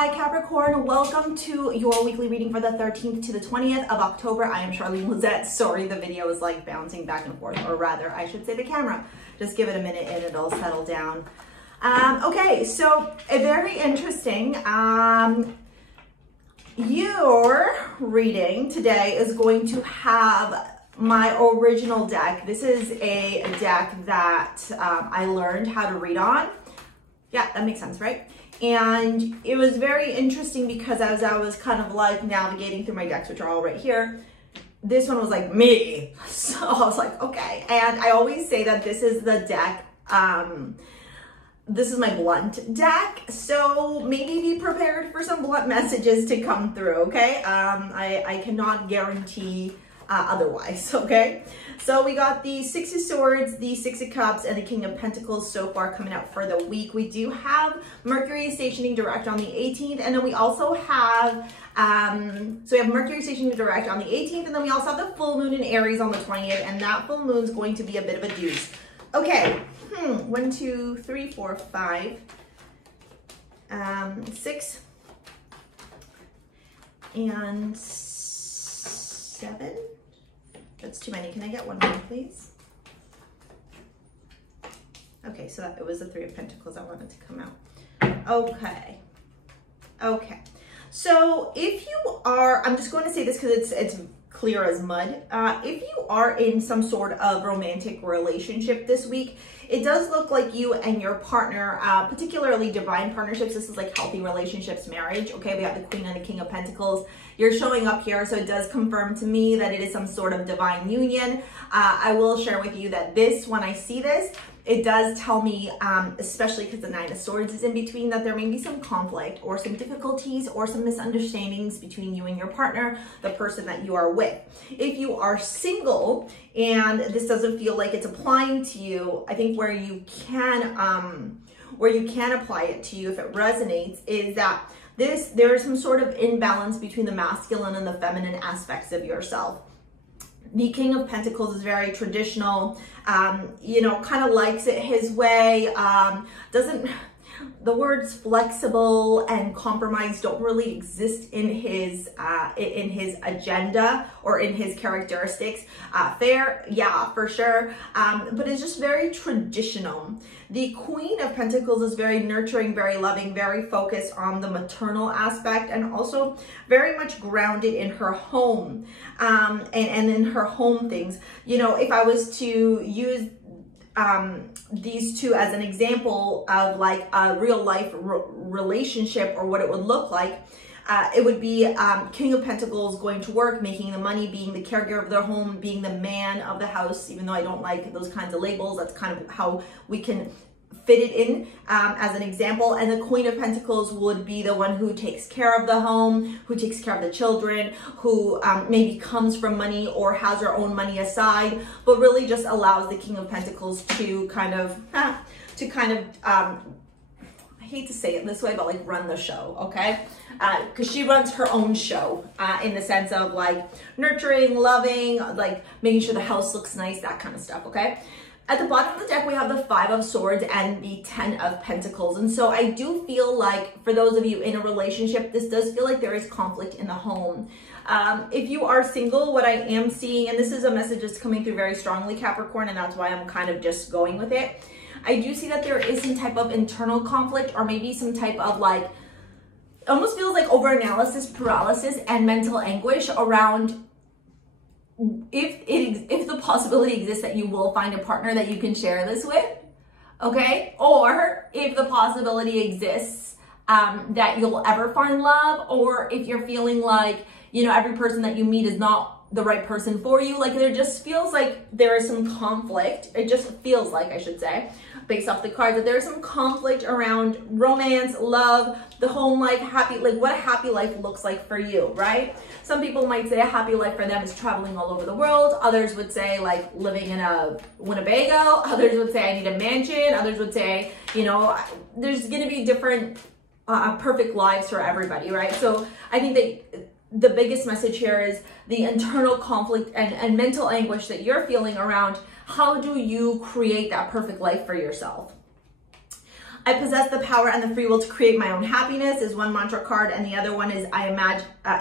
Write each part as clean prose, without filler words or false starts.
Hi Capricorn, welcome to your weekly reading for the 13th to the 20th of October. I am Charlene Lizette. Sorry, the video is like bouncing back and forth, or rather, I should say the camera. Just give it a minute and it'll settle down. Okay, so very interesting. Your reading today is going to have my original deck. This is a deck that I learned how to read on. Yeah, that makes sense, right? And it was very interesting because as I was kind of like navigating through my decks, which are all right here, this one was like me. So I was like, okay. And I always say that this is the deck, this is my blunt deck. So maybe be prepared for some blunt messages to come through, okay? I cannot guarantee otherwise, okay? So we got the Six of Swords, the Six of Cups, and the King of Pentacles so far coming out for the week. We do have Mercury stationing direct on the 18th, and then we also have, so we have Mercury stationing direct on the 18th, and then we also have the full moon in Aries on the 20th, and that full moon is going to be a bit of a deuce. Okay, 1, 2, 3, 4, 5, 6, and 7. That's too many. Can I get one more, please? Okay, so that it was the Three of Pentacles that wanted to come out. Okay. Okay. So if you are, I'm just going to say this because it's clear as mud. If you are in some sort of romantic relationship this week, it does look like you and your partner, particularly divine partnerships, this is like healthy relationships, marriage. Okay, we have the Queen and the King of Pentacles. You're showing up here, so it does confirm to me that it is some sort of divine union. I will share with you that this, when I see this, it does tell me, especially because the Nine of Swords is in between, that there may be some conflict or some difficulties or some misunderstandings between you and your partner, the person that you are with. If you are single and this doesn't feel like it's applying to you, I think where you can apply it to you if it resonates is that there is some sort of imbalance between the masculine and the feminine aspects of yourself. The King of Pentacles is very traditional, you know, kind of likes it his way, the words flexible and compromise don't really exist in his agenda or in his characteristics. Fair, yeah, for sure, but it's just very traditional. The Queen of Pentacles is very nurturing, very loving, very focused on the maternal aspect, and also very much grounded in her home, and in her home things. You know, if I was to use these two as an example of like a real life relationship or what it would look like, it would be King of Pentacles going to work, making the money, being the caregiver of their home, being the man of the house. Even though I don't like those kinds of labels, that's kind of how we can fit it in as an example. And the Queen of Pentacles would be the one who takes care of the home, who takes care of the children, who maybe comes from money or has her own money aside, but really just allows the King of Pentacles to kind of, I hate to say it this way, but like run the show, okay? Because she runs her own show in the sense of like nurturing, loving, like making sure the house looks nice, that kind of stuff, okay? At the bottom of the deck, we have the Five of Swords and the Ten of Pentacles. And so I do feel like for those of you in a relationship, this does feel like there is conflict in the home. If you are single, what I am seeing, and this is a message that's coming through very strongly, Capricorn, and that's why I'm kind of just going with it. I do see that there is some type of internal conflict, or maybe some type of like, almost feels like overanalysis, paralysis, and mental anguish around if the possibility exists that you will find a partner that you can share this with, okay? Or if the possibility exists that you'll ever find love, or if you're feeling like, you know, every person that you meet is not the right person for you. Like there just feels like there is some conflict. It just feels like, I should say, based off the cards, that there's some conflict around romance, love, the home life, what a happy life looks like for you, right? Some people might say a happy life for them is traveling all over the world. Others would say like living in a Winnebago. Others would say I need a mansion. Others would say, you know, there's going to be different perfect lives for everybody, right? So I think that the biggest message here is the internal conflict and mental anguish that you're feeling around how do you create that perfect life for yourself. I possess the power and the free will to create my own happiness is one mantra card, and the other one is I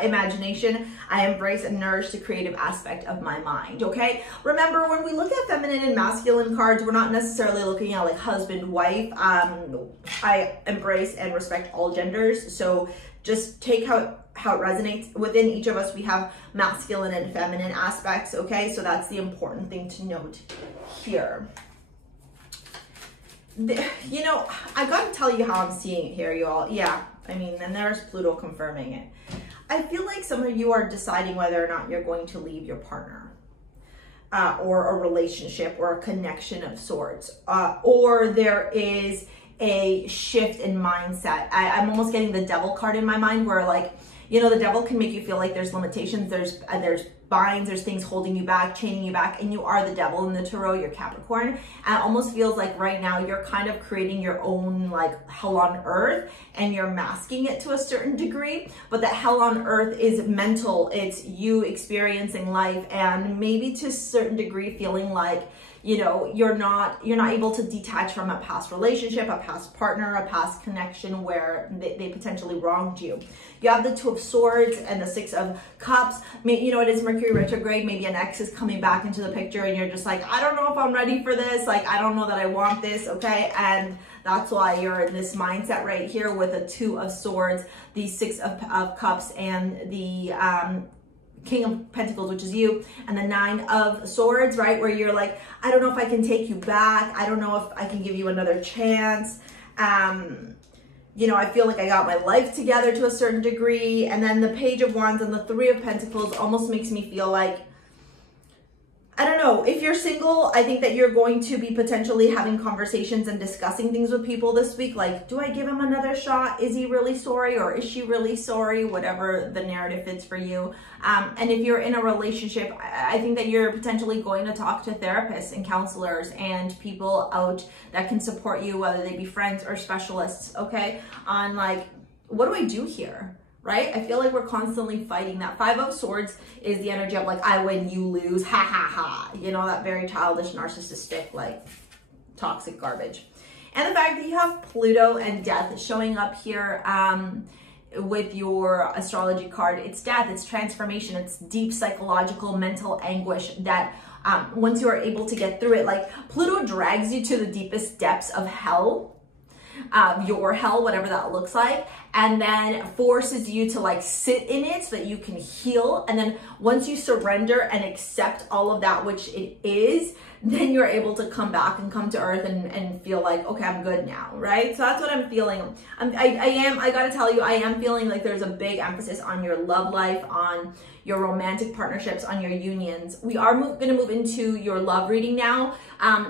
imagination. I embrace and nourish the creative aspect of my mind, okay? Remember, when we look at feminine and masculine cards, we're not necessarily looking at like husband, wife. I embrace and respect all genders, so just take how it resonates. Within each of us, we have masculine and feminine aspects, okay? So that's the important thing to note here. You know, I gotta tell you how I'm seeing it here, you all. Yeah, I mean, and there's Pluto confirming it. I feel like some of you are deciding whether or not you're going to leave your partner, or a relationship or a connection of sorts, or there is a shift in mindset. I'm almost getting the devil card in my mind, where like, you know, the devil can make you feel like there's limitations, there's binds, there's things holding you back, chaining you back, and you are the devil in the tarot, you're Capricorn. And it almost feels like right now you're kind of creating your own like hell on earth, and you're masking it to a certain degree, but that hell on earth is mental. It's you experiencing life, and maybe to a certain degree feeling like, you know, you're not able to detach from a past relationship, a past partner, a past connection where they potentially wronged you. You have the Two of Swords and the Six of Cups. You know, it is Mercury retrograde. Maybe an ex is coming back into the picture and you're just like, I don't know if I'm ready for this. Like, I don't know that I want this, okay? And that's why you're in this mindset right here with the Two of Swords, the Six of Cups, and the King of Pentacles, which is you, and the Nine of Swords, right? Where you're like, I don't know if I can take you back. I don't know if I can give you another chance. You know, I feel like I got my life together to a certain degree. And then the Page of Wands and the Three of Pentacles almost makes me feel like, I don't know, if you're single, I think that you're going to be potentially having conversations and discussing things with people this week. Like, do I give him another shot? Is he really sorry, or is she really sorry? Whatever the narrative is for you. And if you're in a relationship, I think that you're potentially going to talk to therapists and counselors and people out that can support you, whether they be friends or specialists, okay? On like, what do I do here? Right? I feel like we're constantly fighting. That Five of Swords is the energy of like, I win, you lose, ha ha ha. You know, that very childish, narcissistic, like toxic garbage. And the fact that you have Pluto and Death showing up here with your astrology card, it's death, it's transformation, it's deep psychological, mental anguish that once you are able to get through it, like Pluto drags you to the deepest depths of hell, your hell, whatever that looks like, and then forces you to like sit in it so that you can heal. And then once you surrender and accept all of that, which it is, then you're able to come back and come to earth and feel like, okay, I'm good now, right? So that's what I'm feeling. I gotta tell you, I am feeling like there's a big emphasis on your love life, on your romantic partnerships, on your unions. We are gonna move into your love reading now.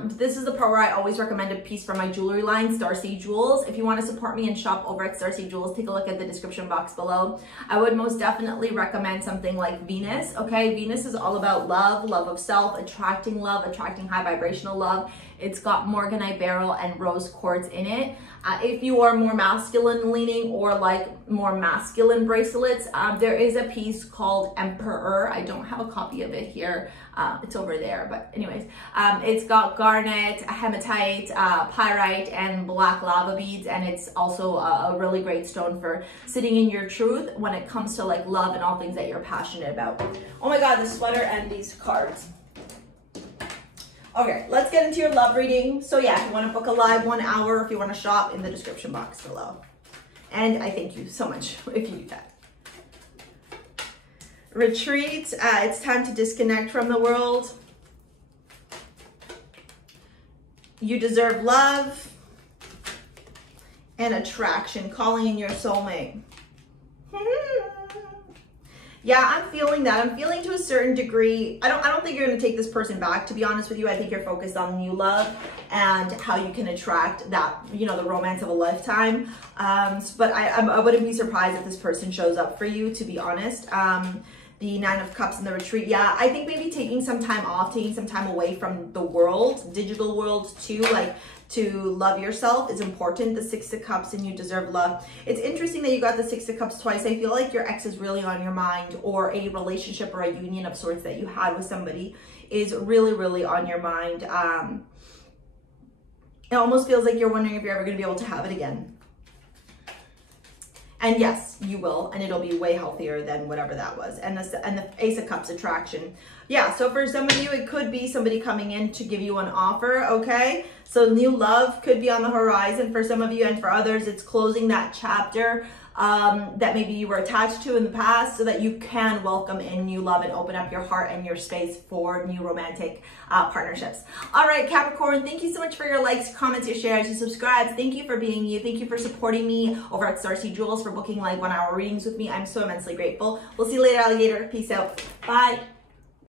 This is the part where I always recommend a piece from my jewelry line, STARSEA Jewels. If you want to support me and shop over at STARSEA Jewels, take a look at the description box below. I would most definitely recommend something like Venus, okay? Venus is all about love, love of self, attracting love, attracting high vibrational love. It's got morganite beryl and rose quartz in it. If you are more masculine leaning or like more masculine bracelets, there is a piece called Emperor. I don't have a copy of it here. It's over there, but anyways, it's got garnet, hematite, pyrite, and black lava beads, and it's also a really great stone for sitting in your truth when it comes to like love and all things that you're passionate about. Oh my God, the sweater and these cards. Okay, let's get into your love reading. So yeah, if you want to book a live 1 hour, if you want to shop, in the description box below. And I thank you so much if you do that. Retreat, it's time to disconnect from the world. You deserve love and attraction, calling in your soulmate. Yeah, I'm feeling that. I'm feeling to a certain degree. I don't think you're going to take this person back, to be honest with you. I think you're focused on new love and how you can attract that, you know, the romance of a lifetime. But I wouldn't be surprised if this person shows up for you, to be honest. The Nine of Cups in the retreat. Yeah, I think maybe taking some time off, taking some time away from the world, digital world too, like to love yourself is important. The Six of Cups and you deserve love. It's interesting that you got the Six of Cups twice. I feel like your ex is really on your mind, or a relationship or a union of sorts that you had with somebody is really, really on your mind. It almost feels like you're wondering if you're ever going to be able to have it again. And yes, you will, and it'll be way healthier than whatever that was. And the Ace of Cups attraction. Yeah, so for some of you, it could be somebody coming in to give you an offer, okay? So new love could be on the horizon for some of you, and for others, it's closing that chapter that maybe you were attached to in the past, so that you can welcome in new love and open up your heart and your space for new romantic partnerships. All right, Capricorn, thank you so much for your likes, comments, your shares, your subscribes. Thank you for being you. Thank you for supporting me over at STARSEA Jewels, for booking like 1-hour readings with me. I'm so immensely grateful. We'll see you later, alligator. Peace out. Bye.